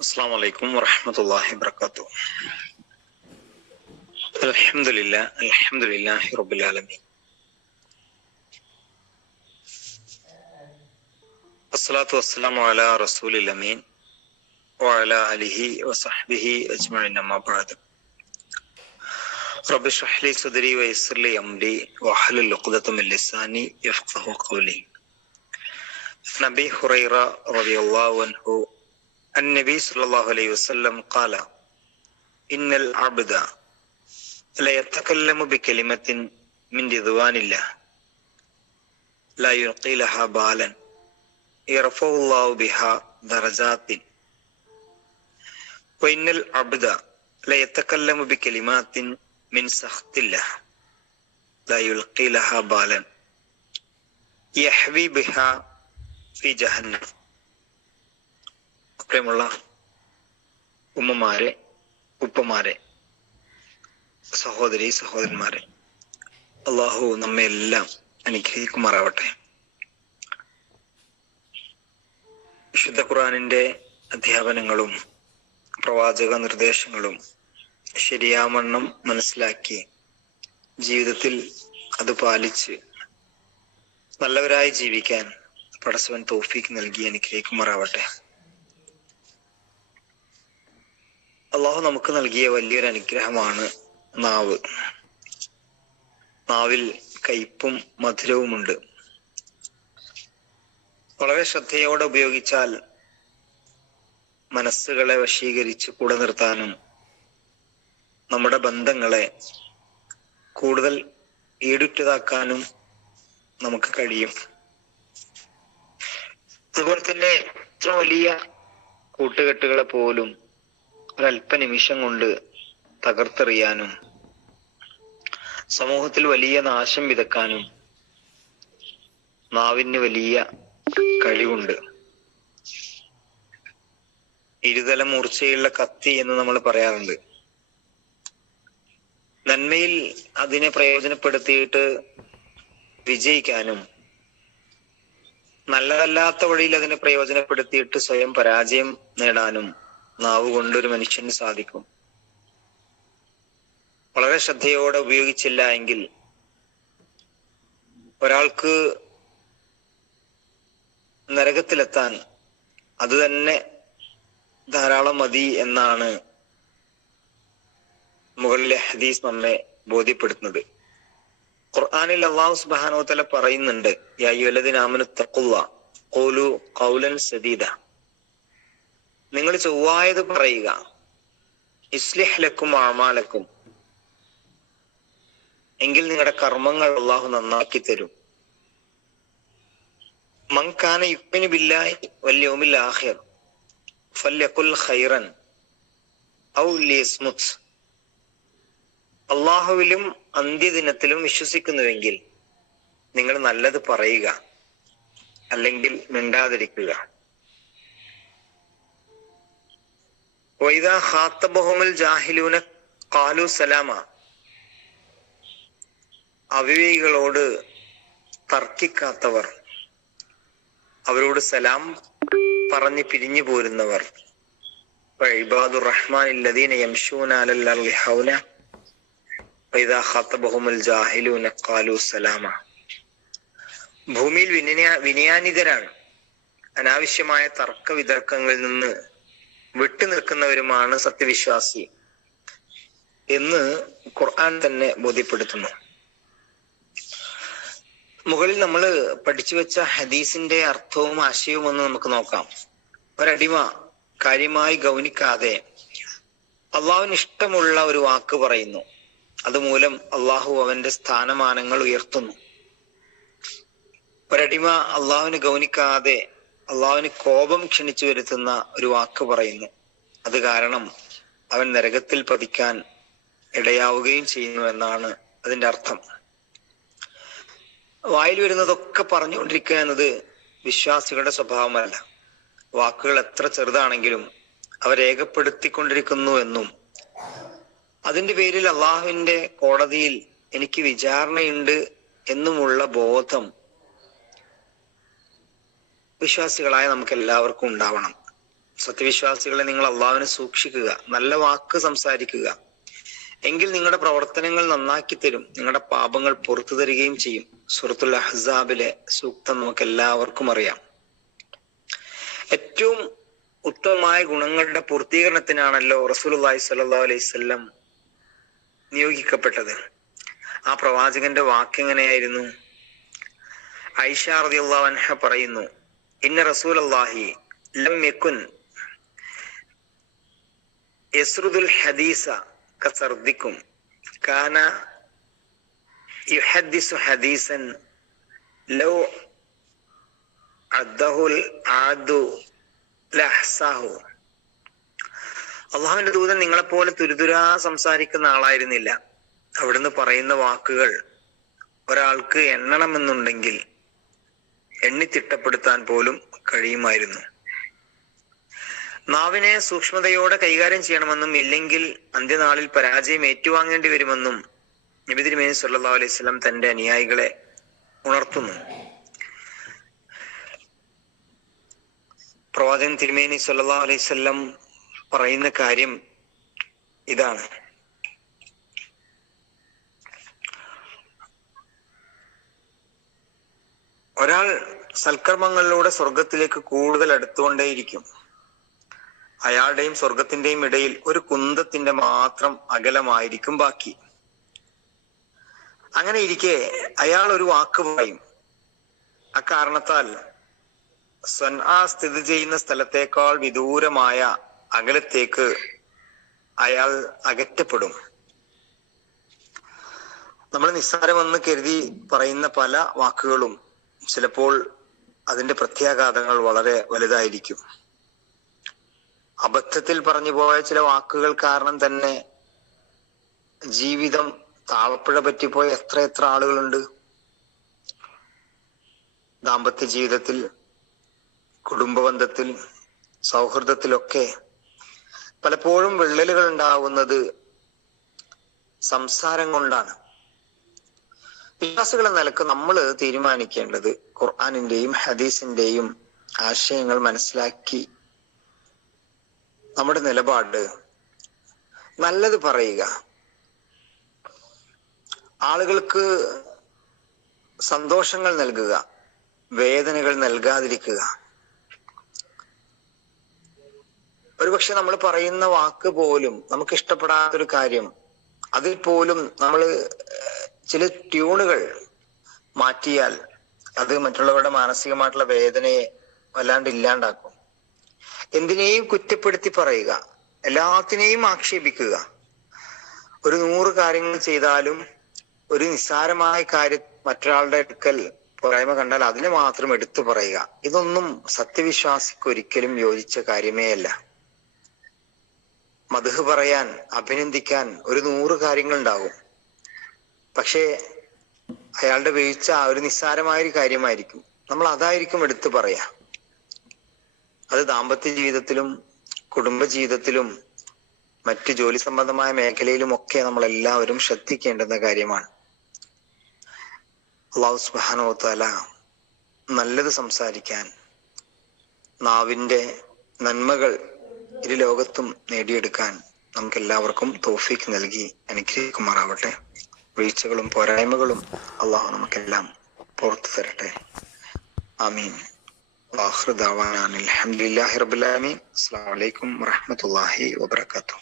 আসসালামু আলাইকুম রহমতুল্লাহ বরকাত আলহামদুলিল্লাহ আলহামদুলিল্লাহ রবিল আলমী আসসালাতু আসসালামু আলা রাসূলিল আমিন ওয়া আলা আলিহি ওয়া সাহবিহি আজমাইন আম্মা বাদ রব اشرح لي صدري ويسر لي امري واحلل عقدة من لساني يفقهوا قولي عن ابي هريره رضي الله عنه النبي صلى الله عليه وسلم قال إن العبد لا يتكلم بكلمة من رضوان الله. لا يلقي لها بالا. يرفع الله بها درجات. وإن العبد لا يتكلم بكلمات من سخط الله. لا يلقي لها بالا. يحوي بها في جهنم. പ്രിയമുള്ള ഉമ്മമാരെ ഉപ്പമാരെ സഹോദരി സഹോദരന്മാരെ അള്ളാഹു നമ്മെ എല്ലാം അനുഗ്രഹിക്കുമാറാവട്ടെ. വിശുദ്ധ ഖുറാനിന്റെ അധ്യാപനങ്ങളും പ്രവാചക നിർദ്ദേശങ്ങളും ശരിയാമണ്ണം മനസ്സിലാക്കി ജീവിതത്തിൽ അത് പാലിച്ച് നല്ലവരായി ജീവിക്കാൻ പടസവൻ തോഫീക്ക് നൽകി അനുഗ്രഹിക്കുമാറാവട്ടെ. അള്ളാഹു നമുക്ക് നൽകിയ വലിയൊരു അനുഗ്രഹമാണ് നാവ്. നാവിൽ കയ്പും മധുരവുമുണ്ട്. വളരെ ശ്രദ്ധയോടെ ഉപയോഗിച്ചാൽ മനസ്സുകളെ വശീകരിച്ച് കൂടെ നിർത്താനും നമ്മുടെ ബന്ധങ്ങളെ കൂടുതൽ ഈടുറ്റതാക്കാനും നമുക്ക് കഴിയും. അതുപോലെ തന്നെ എത്ര വലിയ കൂട്ടുകെട്ടുകളെ പോലും ഒരല്പനിമിഷം കൊണ്ട് തകർത്തെറിയാനും സമൂഹത്തിൽ വലിയ നാശം വിതക്കാനും നാവിന് വലിയ കഴിവുണ്ട്. ഇരുതല മൂർച്ചയുള്ള കത്തി എന്ന് നമ്മൾ പറയാറുണ്ട്. നന്മയിൽ അതിനെ പ്രയോജനപ്പെടുത്തിയിട്ട് വിജയിക്കാനും നല്ലതല്ലാത്ത വഴിയിൽ അതിനെ പ്രയോജനപ്പെടുത്തിയിട്ട് സ്വയം പരാജയം നേടാനും നാവ് കൊണ്ടൊരു മനുഷ്യന് സാധിക്കും. വളരെ ശ്രദ്ധയോടെ ഉപയോഗിച്ചില്ല എങ്കിൽ ഒരാൾക്ക് നരകത്തിലെത്താൻ അത് തന്നെ ധാരാളം മതി എന്നാണ് മുകളിലെ ഹദീസ് നമ്മെ ബോധ്യപ്പെടുത്തുന്നത്. ഖുർആാനിൽ അള്ളാഹു സുബാനോ തല പറയുന്നുണ്ട് യാ യുലദിനാമനു തക്കുള്ള കോലു കൗലൻ സദീദ. നിങ്ങൾ ചൊവ്വായത് പറയുക. ഇസ്ലിഹ്ലക്കും ആമാലക്കും എങ്കിൽ നിങ്ങളുടെ കർമ്മങ്ങൾ അള്ളാഹു നന്നാക്കി തരും. മങ്കാന യുക്മിന് ബില്ലായി വല്യോമിൽ ആഹിർ ഫല്യക്കുൽ ഖൈറൻ ഔ അള്ളാഹുവിലും അന്ത്യദിനത്തിലും വിശ്വസിക്കുന്നുവെങ്കിൽ നിങ്ങൾ നല്ലത് പറയുക. അല്ലെങ്കിൽ മിണ്ടാതിരിക്കുക. വൈദ കാലു സലാമ. അവിവേകികളോട് തർക്കിക്കാത്തവർ അവരോട് സലാം പറഞ്ഞ് പിരിഞ്ഞു പോരുന്നവർ. ഇബാദുർ റഹ്മാൻ ഭൂമിയിൽ വിനയ വിനയാനിതരാണ്. അനാവശ്യമായ തർക്ക വിതർക്കങ്ങളിൽ നിന്ന് വിട്ടു നിൽക്കുന്നവരുമാണ് സത്യവിശ്വാസി എന്ന് ഖുർആൻ തന്നെ ബോധ്യപ്പെടുത്തുന്നു. മുകളിൽ നമ്മൾ പഠിച്ചു വെച്ച ഹദീസിന്റെ അർത്ഥവും ആശയവും ഒന്ന് നമുക്ക് നോക്കാം. ഒരടിമ കാര്യമായി ഗൗനിക്കാതെ അള്ളാഹുവിന് ഇഷ്ടമുള്ള ഒരു വാക്ക് പറയുന്നു. അതുമൂലം അള്ളാഹു അവന്റെ സ്ഥാനമാനങ്ങൾ ഉയർത്തുന്നു. ഒരടിമ അള്ളാഹുവിന് ഗൗനിക്കാതെ അള്ളാഹുവിന് കോപം ക്ഷണിച്ചു വരുത്തുന്ന ഒരു വാക്ക് പറയുന്നു. അത് കാരണം അവൻ നരകത്തിൽ പതിക്കാൻ ഇടയാവുകയും ചെയ്യുന്നു എന്നാണ് അതിന്റെ അർത്ഥം. വായിൽ വരുന്നതൊക്കെ പറഞ്ഞുകൊണ്ടിരിക്കുക എന്നത് വിശ്വാസികളുടെ സ്വഭാവമല്ല. വാക്കുകൾ എത്ര ചെറുതാണെങ്കിലും അവ രേഖപ്പെടുത്തിക്കൊണ്ടിരിക്കുന്നു എന്നും അതിന്റെ പേരിൽ അള്ളാഹുവിന്റെ കോടതിയിൽ എനിക്ക് വിചാരണയുണ്ട് എന്നുമുള്ള ബോധം വിശ്വാസികളായ നമുക്ക് എല്ലാവർക്കും ഉണ്ടാവണം. സത്യവിശ്വാസികളെ നിങ്ങൾ അള്ളാഹുവിനെ സൂക്ഷിക്കുക നല്ല വാക്ക് സംസാരിക്കുക. എങ്കിൽ നിങ്ങളുടെ പ്രവർത്തനങ്ങൾ നന്നാക്കി തരും നിങ്ങളുടെ പാപങ്ങൾ പുറത്തു തരികയും ചെയ്യും. സുഹൃത്തുൽ അഹ്സാബിലെ സൂക്തം നമുക്ക് എല്ലാവർക്കും അറിയാം. ഏറ്റവും ഉത്തമമായ ഗുണങ്ങളുടെ പൂർത്തീകരണത്തിനാണല്ലോ റസൂലുള്ളാഹി സ്വല്ലല്ലാഹു അലൈഹി വസല്ലം നിയോഗിക്കപ്പെട്ടത്. ആ പ്രവാചകന്റെ വാക്കെങ്ങനെയായിരുന്നു? ഐഷ റളിയല്ലാഹു അൻഹ പറയുന്നു ഇന്ന റസൂലല്ലാഹി ലം യകുൻ യസ്റുദുൽ ഹദീസ കസർദിക്കും കാന യുഹദ്ദിസു ഹദീസൻ ലൗ അദ്ദഹുൽ ആദു ലഹ്സാഹു. അള്ളാഹുവിന്റെ ദൂതൻ നിങ്ങളെപ്പോലെ തുരുതുരാ സംസാരിക്കുന്ന ആളായിരുന്നില്ല. അവിടുന്ന് പറയുന്ന വാക്കുകൾ ഒരാൾക്ക് എണ്ണണമെന്നുണ്ടെങ്കിൽ എണ്ണി തിട്ടപ്പെടുത്താൻ പോലും കഴിയുമായിരുന്നു. നാവിനെ സൂക്ഷ്മതയോടെ കൈകാര്യം ചെയ്യണമെന്നും ഇല്ലെങ്കിൽ അന്ത്യനാളിൽ പരാജയം ഏറ്റുവാങ്ങേണ്ടി വരുമെന്നും നബി തിരുമേനി സല്ലാ അലൈഹി വസല്ലം തന്റെ അനുയായികളെ ഉണർത്തുന്നു. പ്രവാചകൻ തിരുമേനി സല്ലാ അലൈഹി വസല്ലം പറയുന്ന കാര്യം ഇതാണ്. ഒരാൾ സൽക്കർമ്മങ്ങളിലൂടെ സ്വർഗത്തിലേക്ക് കൂടുതൽ അടുത്തുകൊണ്ടേയിരിക്കും. അയാളുടെയും സ്വർഗത്തിന്റെയും ഇടയിൽ ഒരു കുന്തത്തിന്റെ മാത്രം അകലമായിരിക്കും ബാക്കി. അങ്ങനെ ഇരിക്കെ അയാൾ ഒരു വാക്ക് പറയും. അക്കാരണത്താൽ സ്വൻആ സ്ഥിതി ചെയ്യുന്ന സ്ഥലത്തേക്കാൾ വിദൂരമായ അകലത്തേക്ക് അയാൾ അകറ്റപ്പെടും. നമ്മൾ നിസ്സാരമെന്ന് കരുതി പറയുന്ന പല വാക്കുകളും ചിലപ്പോൾ അതിന്റെ പ്രത്യാഘാതങ്ങൾ വളരെ വലുതായിരിക്കും. അബദ്ധത്തിൽ പറഞ്ഞു പോയ ചില വാക്കുകൾ കാരണം തന്നെ ജീവിതം താളപ്പുഴ പറ്റിപ്പോയ എത്ര എത്ര ആളുകളുണ്ട്. ദാമ്പത്യ ജീവിതത്തിൽ കുടുംബബന്ധത്തിൽ സൗഹൃദത്തിലൊക്കെ പലപ്പോഴും വിള്ളലുകൾ ഉണ്ടാവുന്നത് സംസാരം കൊണ്ടാണ്. വിശ്വാസികളെ നിലയ്ക്ക് നമ്മൾ തീരുമാനിക്കേണ്ടത് ഖുർആാനിന്റെയും ഹദീസിന്റെയും ആശയങ്ങൾ മനസ്സിലാക്കി നമ്മുടെ നിലപാട് നല്ലത് പറയുക. ആളുകൾക്ക് സന്തോഷങ്ങൾ നൽകുക വേദനകൾ നൽകാതിരിക്കുക. ഒരുപക്ഷെ നമ്മൾ പറയുന്ന വാക്ക് പോലും നമുക്ക് ഇഷ്ടപ്പെടാത്തൊരു കാര്യം അതിൽ പോലും നമ്മൾ ചില ട്യൂണുകൾ മാറ്റിയാൽ അത് മറ്റുള്ളവരുടെ മാനസികമായിട്ടുള്ള വേദനയെ വല്ലാണ്ട് ഇല്ലാണ്ടാക്കും. എന്തിനേയും കുറ്റപ്പെടുത്തി പറയുക എല്ലാത്തിനെയും ആക്ഷേപിക്കുക. ഒരു നൂറ് കാര്യങ്ങൾ ചെയ്താലും ഒരു നിസ്സാരമായ കാര്യം മറ്റൊരാളുടെ അടുക്കൽ പോരായ്മ കണ്ടാൽ അതിനെ മാത്രം എടുത്തു പറയുക. ഇതൊന്നും സത്യവിശ്വാസിക്ക് ഒരിക്കലും യോജിച്ച കാര്യമേ അല്ല. മധു പറയാൻ അഭിനന്ദിക്കാൻ ഒരു നൂറ് കാര്യങ്ങൾ ഉണ്ടാകും. പക്ഷേ അയാളുടെ വീഴ്ച ഒരു നിസ്സാരമായ ഒരു കാര്യമായിരിക്കും. നമ്മൾ അതായിരിക്കും എടുത്തു പറയാ. അത് ദാമ്പത്യ ജീവിതത്തിലും കുടുംബ ജീവിതത്തിലും മറ്റ് ജോലി സംബന്ധമായ മേഖലയിലും ഒക്കെ നമ്മൾ എല്ലാവരും ശ്രദ്ധിക്കേണ്ടുന്ന കാര്യമാണ്. അള്ളാഹു സുബാനോ തല നല്ലത് സംസാരിക്കാൻ നാവിന്റെ നന്മകൾ ഇരു ലോകത്തും നേടിയെടുക്കാൻ നമുക്ക് എല്ലാവർക്കും തോഫീക്ക് നൽകി അനുഗ്രഹിക്കുമാറാവട്ടെ. വീഴ്ചകളും പോരായ്മകളും അള്ളാഹു നമുക്കെല്ലാം പുറത്തു തരട്ടെ. റബുലാമീൻ അസ്സാം വലൈക്കും വാഹമത്തല്ലാഹി വബർക്കാത്തു